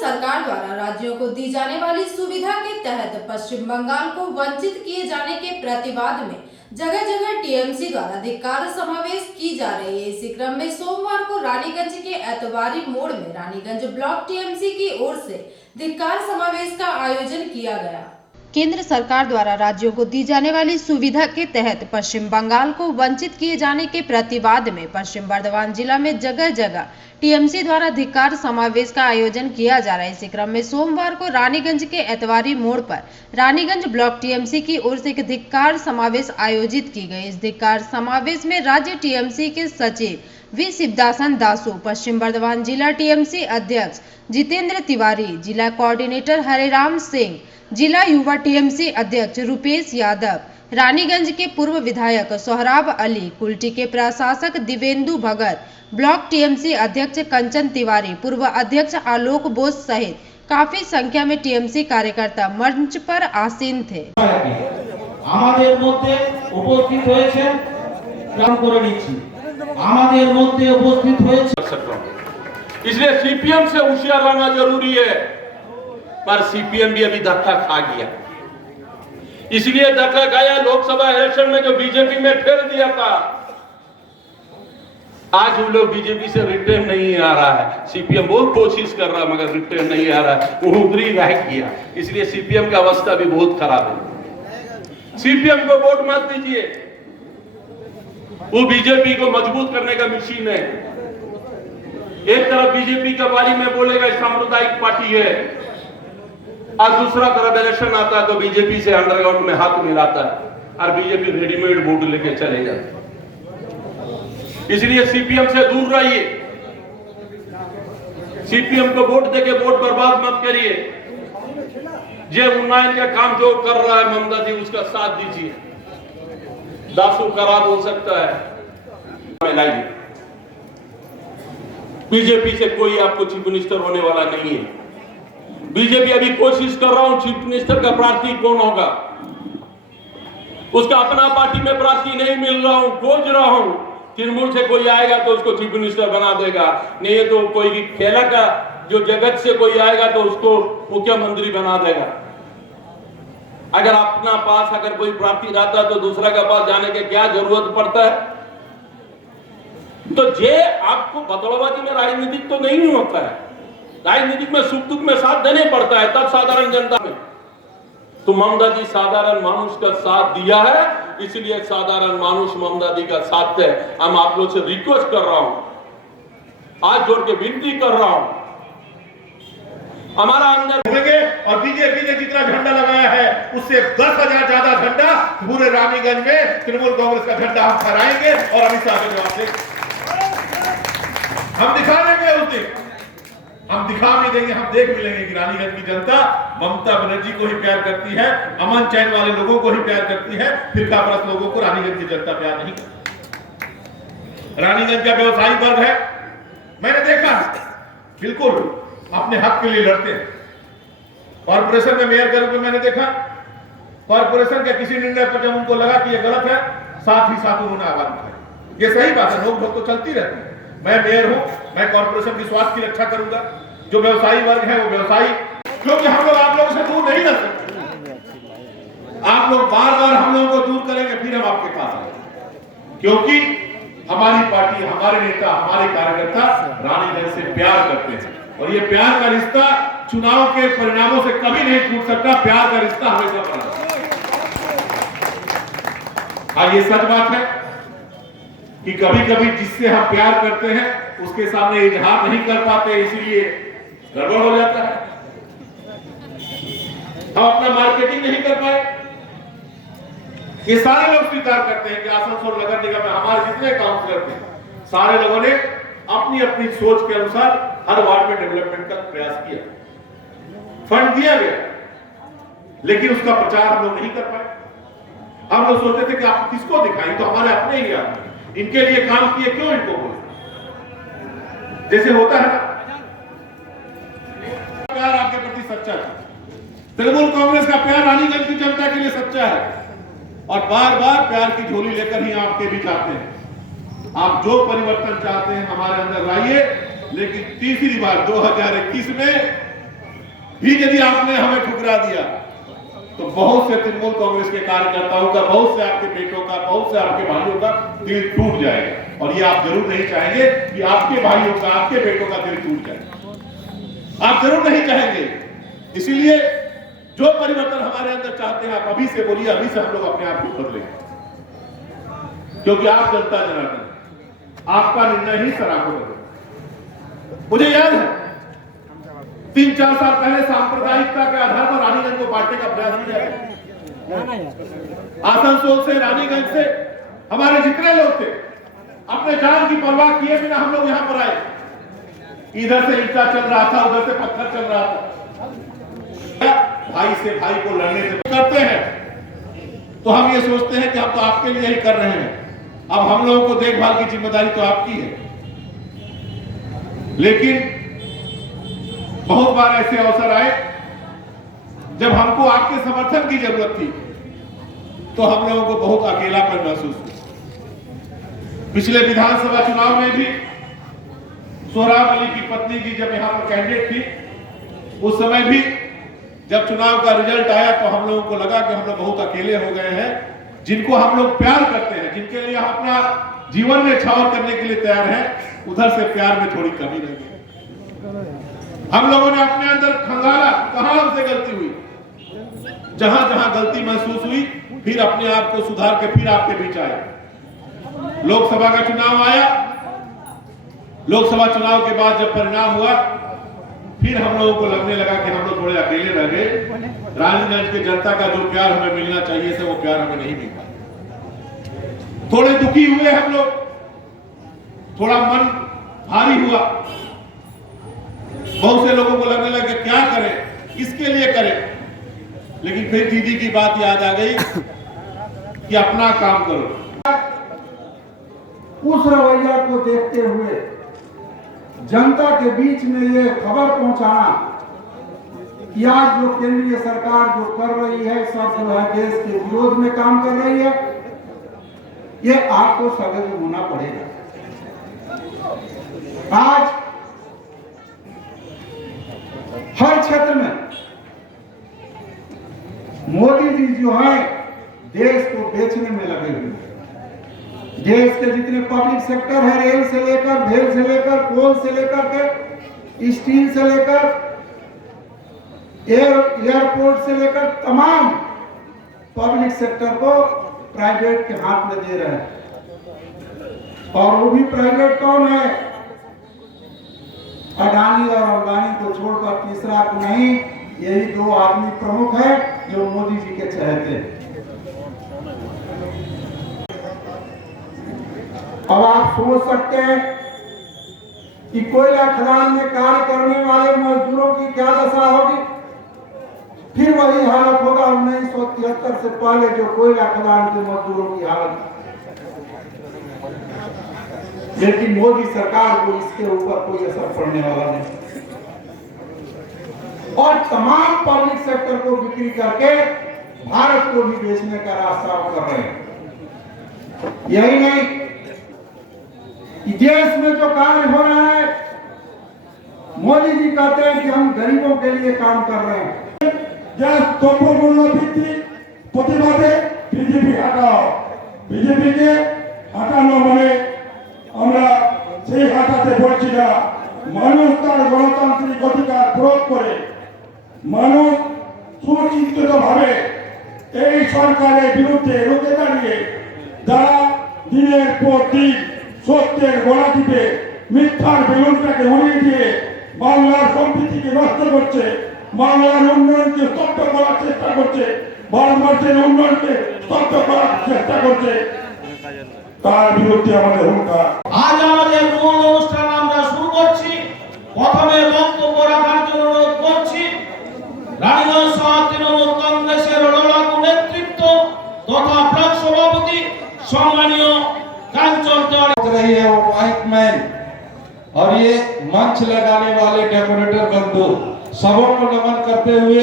सरकार द्वारा राज्यों को दी जाने वाली सुविधा के तहत पश्चिम बंगाल को वंचित किए जाने के प्रतिवाद में जगह जगह टीएमसी द्वारा धिक्कार समावेश की जा रही है। इसी क्रम में सोमवार को रानीगंज के एतवारी मोड़ में रानीगंज ब्लॉक टीएमसी की ओर से धिक्कार समावेश का आयोजन किया गया। केंद्र सरकार द्वारा राज्यों को दी जाने वाली सुविधा के तहत पश्चिम बंगाल को वंचित किए जाने के प्रतिवाद में पश्चिम बर्धमान जिला में जगह जगह टीएमसी द्वारा धिक्कार समावेश का आयोजन किया जा रहा है। इसी क्रम में सोमवार को रानीगंज के एतवारी मोड़ पर रानीगंज ब्लॉक टीएमसी की ओर से एक धिक्कार समावेश आयोजित की गई। इस धिक्कार समावेश में राज्य टीएमसी के सचिव वी शिवदासन दासू, पश्चिम बर्धमान जिला टीएमसी अध्यक्ष जितेंद्र तिवारी, जिला कोऑर्डिनेटर हरेराम सिंह, जिला युवा टीएमसी अध्यक्ष रुपेश यादव, रानीगंज के पूर्व विधायक सोहराब अली, कुल्टी के प्रशासक दिवेंदु भगत, ब्लॉक टीएमसी अध्यक्ष कंचन तिवारी, पूर्व अध्यक्ष आलोक बोस सहित काफी संख्या में टीएमसी कार्यकर्ता मंच पर आसीन थे। আমাদের মধ্যে উপস্থিত হয়েছেন গ্রাম করে নিচ্ছি আমাদের মধ্যে উপস্থিত হয়েছে इसलिए सीपीएम से होशियार रहना जरूरी है, पर सीपीएम भी अभी धक्का खा गया। इसलिए धक्का खाया लोकसभा इलेक्शन में जो बीजेपी में फेर दिया था, आज वो लोग बीजेपी से रिटर्न नहीं आ रहा है। सीपीएम बहुत कोशिश कर रहा है मगर रिटर्न नहीं आ रहा है, वो उधरी रह गया। इसलिए सीपीएम का अवस्था भी बहुत खराब है। सीपीएम को वोट मत दीजिए, वो बीजेपी को मजबूत करने का मशीन है। एक तरफ बीजेपी का वाली में बोलेगा सांप्रदायिक पार्टी है, और दूसरा तरफ इलेक्शन आता है तो बीजेपी से अंडरग्राउंड में हाथ मिलाता है और बीजेपी रेडीमेड वोट लेके चले जाते। इसलिए सीपीएम से दूर रहिए, सीपीएम को वोट देके वोट बर्बाद मत करिए। जे उन्नयन का काम जो कर रहा है ममता जी, उसका साथ दीजिए। दासू खराब हो सकता है, लाइए। बीजेपी से कोई आपको चीफ मिनिस्टर होने वाला नहीं है। बीजेपी अभी कोशिश कर रहा हूं चीफ मिनिस्टर का प्रार्थी कौन होगा, उसका अपना पार्टी में प्रार्थी नहीं मिल रहा हूं, खोज रहा हूं। तृणमूल से कोई आएगा तो उसको चीफ मिनिस्टर बना देगा, नहीं तो कोई खेला का जो जगत से कोई आएगा तो उसको मुख्यमंत्री बना देगा। अगर अपना पास अगर कोई प्रार्थी रहता है तो दूसरा के पास जाने की क्या जरूरत पड़ता है। तो जे आपको बदलवादी में राजनीतिक तो नहीं होता है, राजनीतिक में सुख दुख में साथ देने पड़ता है, तब साधारण जनता में। तो ममता जी साधारण मानुष का साथ दिया है, इसलिए साधारण मानुष ममता जी का साथ है। हम आप लोग से रिक्वेस्ट कर रहा हूं, हाथ जोड़ के विनती कर रहा हूं, हमारा अंदर और बीजेपी ने जितना झंडा लगाया है उससे 10,000 ज्यादा झंडा पूरे रानीगंज में तृणमूल कांग्रेस का झंडा हम फहराएंगे और अमित शाह के जवाब देंगे। हम दिखा देंगे उस दिन, हम दिखा भी देंगे, हम देख भी लेंगे कि रानीगंज की जनता ममता बनर्जी को ही प्यार करती है, अमन चैन वाले लोगों को ही प्यार करती है, फिरकापरस्त लोगों को रानीगंज की जनता प्यार नहीं करती। रानीगंज का व्यवसायी वर्ग है, मैंने देखा बिल्कुल अपने हक के लिए लड़ते हैं। कॉर्पोरेशन में मेयर के रूप में मैंने देखा, कॉर्पोरेशन के किसी निर्णय पर जब उनको लगा कि यह गलत है, साथ ही साथ उन्होंने आवाज उठाई। ये सही बात है, लोग तो चलती रहती है। मैं मेयर हूं, मैं कॉर्पोरेशन की स्वास्थ्य की रक्षा करूंगा। जो व्यवसायी वर्ग है वो व्यवसायी, क्योंकि हम लोग आप लोगों से दूर नहीं रह सकते। आप लोग बार बार हम लोगों को दूर करेंगे, फिर हम आपके पास आएंगे, क्योंकि हमारी पार्टी, हमारे नेता, हमारे कार्यकर्ता रानीगंज से प्यार करते हैं। और ये प्यार का रिश्ता चुनाव के परिणामों से कभी नहीं टूट सकता। प्यार का रिश्ता हमेशा बना। हाँ, ये सच बात है कि कभी कभी जिससे हम प्यार करते हैं उसके सामने इजहार नहीं कर पाते, इसीलिए गड़बड़ हो जाता है। हम अपना मार्केटिंग नहीं कर पाए। ये सारे लोग स्वीकार करते हैं कि आसनसोल नगर निगम में हमारे जितने काउंसलर थे, सारे लोगों ने अपनी अपनी सोच के अनुसार हर वार्ड में डेवलपमेंट का प्रयास किया, फंड दिया गया, लेकिन उसका प्रचार हम लोग नहीं कर पाए। हम लोग सोचते थे कि आप किसको दिखाएं, तो हमारे अपने ही आदमी, इनके लिए काम किए, क्यों इनको बोले। जैसे होता है ना, प्यार आपके प्रति सच्चा है। तृणमूल कांग्रेस का प्यार रानीगंज की जनता के लिए सच्चा है, और बार बार प्यार की झोली लेकर ही आपके बीच आते हैं। आप जो परिवर्तन चाहते हैं हमारे अंदर लाइए, लेकिन तीसरी बार 2021 में भी यदि आपने हमें ठुकरा दिया तो बहुत से तृणमूल कांग्रेस के कार्यकर्ताओं का, बहुत से आपके बेटों का, बहुत से आपके भाइयों का दिल टूट जाएगा। और ये आप जरूर नहीं चाहेंगे कि आपके भाइयों का, आपके बेटों का दिल टूट जाए। आप जरूर नहीं चाहेंगे। इसीलिए जो परिवर्तन हमारे अंदर चाहते हैं, आप अभी से बोलिए, अभी से हम लोग अपने आप को बदलेंगे, क्योंकि आप जनता जनार्दन, आपका निर्णय ही सराखों बदलेगा। मुझे याद है 3-4 साल पहले सांप्रदायिकता के आधार पर रानीगंज को बांटने का प्रयास किया गया। आसनसोल से, रानीगंज से हमारे जितने लोग थे, अपने जान की परवाह किए बिना हम लोग यहां पर आए। इधर से ईंटा चल रहा था, उधर से पत्थर चल रहा था। भाई से भाई को लड़ने से करते हैं तो हम ये सोचते हैं कि हम तो आपके लिए ही कर रहे हैं, अब हम लोगों को देखभाल की जिम्मेदारी तो आपकी है। लेकिन बहुत बार ऐसे अवसर आए जब हमको आपके समर्थन की जरूरत थी, तो हम लोगों को बहुत अकेलापन महसूस हुआ। पिछले विधानसभा चुनाव में भी सोहराब अली की पत्नी जी जब यहां पर कैंडिडेट थी, उस समय भी जब चुनाव का रिजल्ट आया तो हम लोगों को लगा कि हम लोग बहुत अकेले हो गए हैं। जिनको हम लोग प्यार करते हैं, जिनके लिए हम अपना जीवन में न्यौछावर करने के लिए तैयार हैं, उधर से प्यार में थोड़ी कमी रह गई। हम लोगों ने अपने अंदर खंगाला, कहां हमसे गलती हुई, जहां जहां गलती महसूस हुई, फिर अपने आप को सुधार के फिर आपके बीच आए। लोकसभा का चुनाव आया, लोकसभा चुनाव के बाद जब परिणाम हुआ, फिर हम लोगों को लगने लगा कि हम लोग थोड़े अकेले रह गए। रानीगंज की जनता का जो प्यार हमें मिलना चाहिए था, वो प्यार हमें नहीं मिल पाया। थोड़े दुखी हुए हम लोग, थोड़ा मन भारी हुआ। बहुत से लोगों को लगने लगा क्या करें, किसके लिए करें। लेकिन फिर दीदी की बात याद आ गई कि अपना काम करो। उस रवैया को देखते हुए जनता के बीच में ये खबर पहुंचाना कि आज जो केंद्रीय सरकार जो कर रही है, सब जो है देश के विरोध में काम कर रही है, ये आपको सजग होना पड़ेगा। आज हर क्षेत्र में मोदी जी जो है देश को बेचने में लगे हुए हैं। देश के जितने पब्लिक सेक्टर है, रेल से लेकर, भेल से लेकर, कोल से लेकर के, स्टील से लेकर, एयरपोर्ट से लेकर, तमाम पब्लिक सेक्टर को प्राइवेट के हाथ में दे रहे हैं। और वो भी प्राइवेट कौन है? अडानी और अंबानी को छोड़कर तीसरा को नहीं, यही दो आदमी प्रमुख है जो मोदी जी के चहेते हैं। अब आप सोच सकते हैं कि कोयला खदान में कार्य करने वाले मजदूरों की क्या दशा होगी। फिर वही हालत होगा 1973 से पहले जो कोयला खदान के मजदूरों की हालत। लेकिन मोदी सरकार को इसके ऊपर कोई असर पड़ने वाला नहीं, और तमाम पब्लिक सेक्टर को बिक्री करके भारत को भी बेचने का रास्ता कर रहे हैं। यही नहीं कि देश में जो कार्य हो रहा है, मोदी जी कहते हैं कि हम गरीबों के लिए काम कर रहे हैं। দ্রব্যমূল্য বৃদ্ধি প্রতিবাদে বিজেপি হাঁটাও, বিজেপিকে হাঁটানো মানে আমরা সেই হাঁটাতে বলছি না। মানুষ তার গণতান্ত্রিক অধিকার প্রয়োগ করে, মানুষ সুচিন্তিতভাবে এই সরকারের বিরুদ্ধে রুখে দাঁড়িয়ে যারা দিনের পর দিন সত্যের গলা টিপে মিথ্যার বেলুনটাকে উড়িয়ে দিয়ে বাংলার সম্প্রীতিকে নষ্ট করছে, বাংলার উন্নয়নকে স্তব্ধ করার চেষ্টা করছে, ভারতবর্ষের উন্নয়নকে স্তব্ধ করার চেষ্টা করছে, তার বিরুদ্ধে আমাদের হুঙ্কার। আজ আমাদের মূল অনুষ্ঠান আমরা শুরু করছি। প্রথমে বক্তব্য রাখার জন্য অনুরোধ করছি রানীগঞ্জ শহর তৃণমূল কংগ্রেসের লড়াকু নেতৃত্ব তথা ব্লক সভাপতি সম্মানীয় কাঞ্চন तिवारी रही है वो माइक मैन और ये मंच लगाने वाले डेकोरेटर बंधु सबों को नमन करते हुए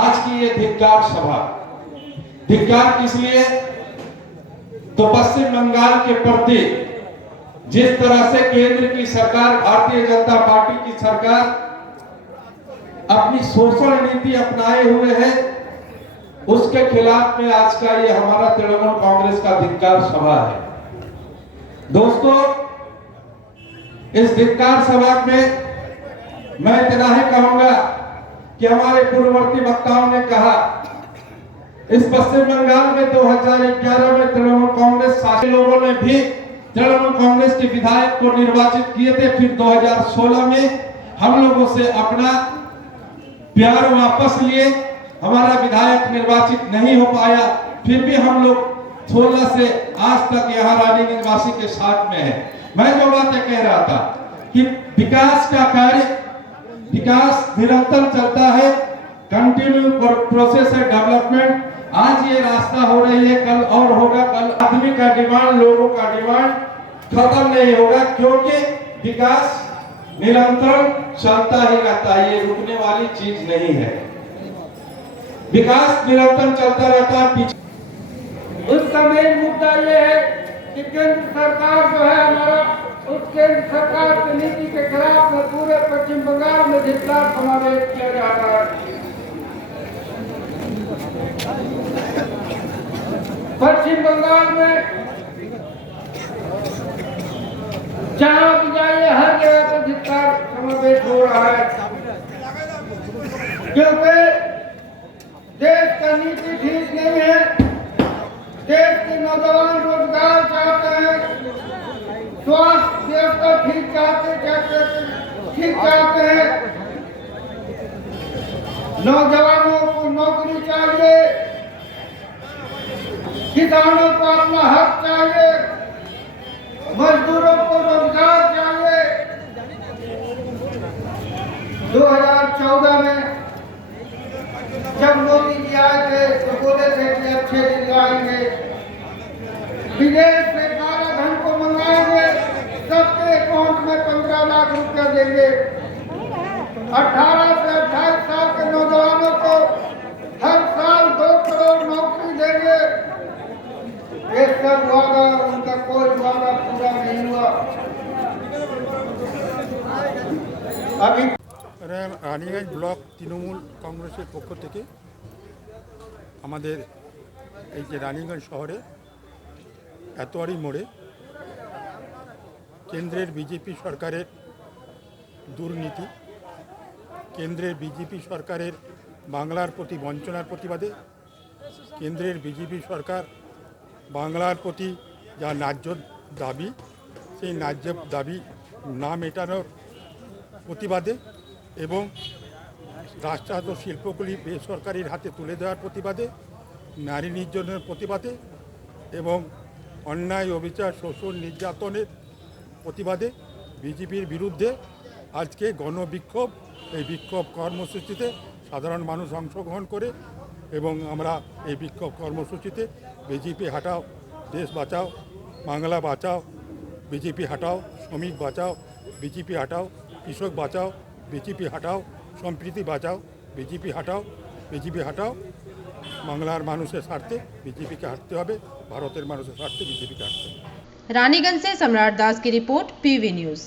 आज की ये धिक्कार सभा। धिक्कार किस लिए? तो पश्चिम बंगाल के प्रति जिस तरह से केंद्र की सरकार, भारतीय जनता पार्टी की सरकार अपनी शोषण नीति अपनाए हुए है, उसके खिलाफ में आज का ये हमारा तृणमूल कांग्रेस का धिक्कार सभा है। दोस्तों, इस धिक्कार सभा में मैं इतना ही कहूंगा कि हमारे पूर्ववर्ती वक्ताओं ने कहा, इस पश्चिम बंगाल में 2011 में तृणमूल कांग्रेस शासित लोगों ने भी तृणमूल कांग्रेस के विधायक को निर्वाचित किए थे। फिर 2016 में हम लोगों से अपना प्यार वापस लिए, हमारा विधायक निर्वाचित नहीं हो पाया, फिर भी हम लोग 16 से आज तक यहाँ रानीगंज वासी के साथ में है। मैं जो बातें कह रहा था कि विकास का कार्य, विकास निरंतर चलता है, कंटिन्यू प्रोसेस है डेवलपमेंट। आज ये रास्ता हो रही है, कल और होगा, कल आदमी का डिमांड, लोगों का डिमांड खत्म नहीं होगा, क्योंकि विकास निरंतर चलता ही रहता है, ये रुकने वाली चीज नहीं है। विकास निरंतर चलता रहता है। उसका मेन मुद्दा ये है कि केंद्र सरकार जो है हमारा, उस केंद्र सरकार की नीति के खिलाफ में पूरे पश्चिम बंगाल में धिक्कार समावेश किया जा रहा है। पश्चिम बंगाल में जहां भी जाइए हर जगह पर धिक्कार समावेश हो रहा है, क्योंकि देश का नीति ठीक नहीं है। देश के नौजवान रोजगार चाहते हैं, स्वास्थ्य व्यवस्था ठीक चाहते हैं, नौजवानों को नौकरी चाहिए, किसानों को अपना हक चाहिए, मजदूरों को रोजगार चाहिए। 2014 में जब मोदी जी आए थे तो बोले थे कि अच्छे दिन आएंगे, विदेश से काला धन को मंगाएंगे, सबके अकाउंट में 15 लाख रुपया देंगे, 18 से 28 साल के नौजवानों को हर साल 2 करोड़ नौकरी देंगे। ये सब वादा, उनका कोई वादा पूरा नहीं हुआ। अभी রানীগঞ্জ ব্লক তৃণমূল কংগ্রেসের পক্ষ থেকে আমাদের এই যে রানীগঞ্জ শহরে এতোয়ারি মোড়ে কেন্দ্রের বিজেপি সরকারের দুর্নীতি, কেন্দ্রের বিজেপি সরকারের বাংলার প্রতি বঞ্চনার প্রতিবাদে, কেন্দ্রের বিজেপি সরকার বাংলার প্রতি যা ন্যায্য দাবি, সেই ন্যায্য দাবি না মেটানোর প্রতিবাদে এবং রাষ্ট্রায়ত্ত শিল্পগুলি বেসরকারির হাতে তুলে দেওয়ার প্রতিবাদে, নারী নির্যাতনের প্রতিবাদে এবং অন্যায় অবিচার শোষণ নির্যাতনের প্রতিবাদে বিজেপির বিরুদ্ধে আজকে গণবিক্ষোভ, এই বিক্ষোভ কর্মসূচিতে সাধারণ মানুষ অংশগ্রহণ করে এবং আমরা এই বিক্ষোভ কর্মসূচিতে বিজেপি হাটাও, দেশ বাঁচাও, বাংলা বাঁচাও, বিজেপি হাটাও, শ্রমিক বাঁচাও, বিজেপি হাটাও, কৃষক বাঁচাও, বিজেপি হাটাও, সম্প্রীতি বাঁচাও, বিজেপি হাটাও, বিজেপি হাটাও। বাংলার মানুষের স্বার্থে বিজেপিকে হাঁটতে হবে, ভারতের মানুষের স্বার্থে বিজেপিকে হাঁটতে হবে। रानीगंज से सम्राट दास की रिपोर्ट, पीवी न्यूज।